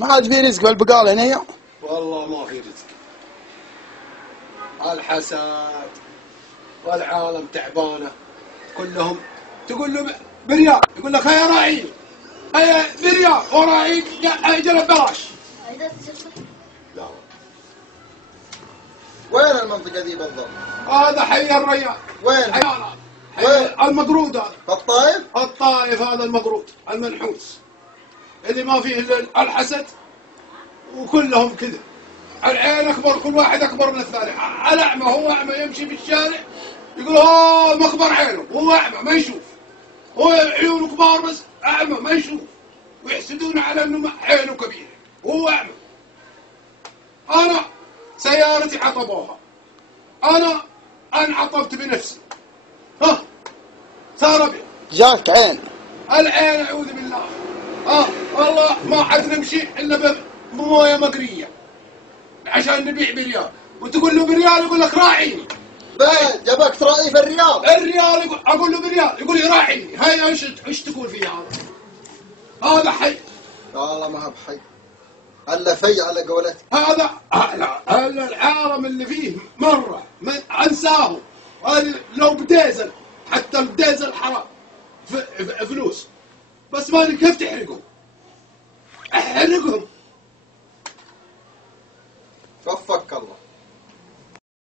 ما عاد في رزق بالبقالة هنا. والله ما في رزق. الحسد والعالم تعبانة كلهم. تقول له بريال يقول لك هيا راعي، هيا بريال وراعي اجل ببلاش. لا. وين المنطقة دي بالضبط؟ هذا حي الريان. وين؟ حي المقرود هذا. الطائف؟ الطائف هذا المقرود المنحوس اللي ما فيه الا الحسد وكلهم كذا. العين اكبر، كل واحد اكبر من الثاني. الاعمى هو اعمى يمشي في الشارع يقول مكبر عينه، هو اعمى ما يشوف، هو عيونه كبار بس اعمى ما يشوف، ويحسدون على انه عينه كبيره وهو اعمى. انا سيارتي عطبوها، انا انعطبت بنفسي، ها صار بي جاك عين. العين اعوذ بالله. والله ما عاد نمشي الا بمويه مقريه عشان نبيع بريال، وتقول له بريال يقول لك راعيني. جابك تراعي في الرياض. الريال اقول له بريال يقول لي راعيني. هيا ايش تقول فيه هذا حي. والله ما هو بحي الا في على قولتك. هذا العالم اللي فيه مره انساه. لو بديزل، حتى الديزل حرام فلوس، بس ما ادري كيف تحرقهم. احرقهم. وفقك الله.